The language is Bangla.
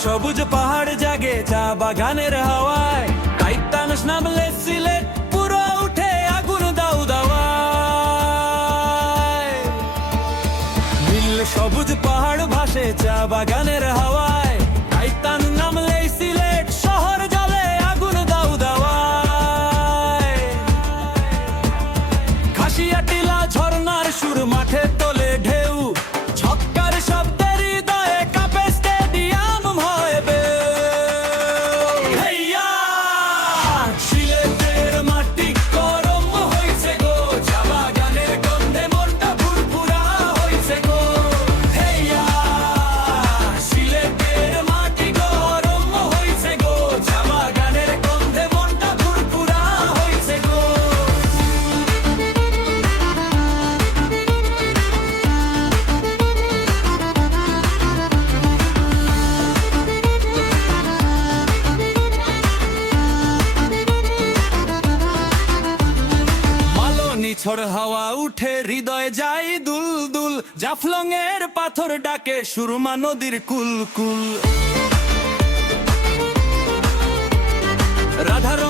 সবুজ পাহাড় জাগে চা বাগানের হাওয়ায়, টাইটানস নামলে সিলেট পুরো উঠে আগুন দাউ দাওয়ায়। নীল সবুজ পাহাড় ভাসে চা বাগানের হাওয়ায়, টাইটান নামলে সিলেট শহর জ্বলে আগুন দাউ দাওয়ায়। খাসিয়া টিলা ঝর্ণার সুর মাঠে তোলে ঢেউ, ছক্কার শব্দের হৃদয়ে কাঁপে স্টেডিয়াম হয়ে বেউ। হেইয়া! সিলেটের মাটি গরম হইছে গো, চা বাগানের গন্ধে মনটা ফুরফুরা হইছে গো। হেইয়া! সিলেটের মাটি গরম হইছে গো, চা বাগানের গন্ধে মনটা ফুরফুরা হইছে গো। নিছড় হাওয়া উঠে হৃদয়ে যায় দুল দুল, জাফলং এর পাথর ডাকে সুরমা নদীর কুল কুল। রাধার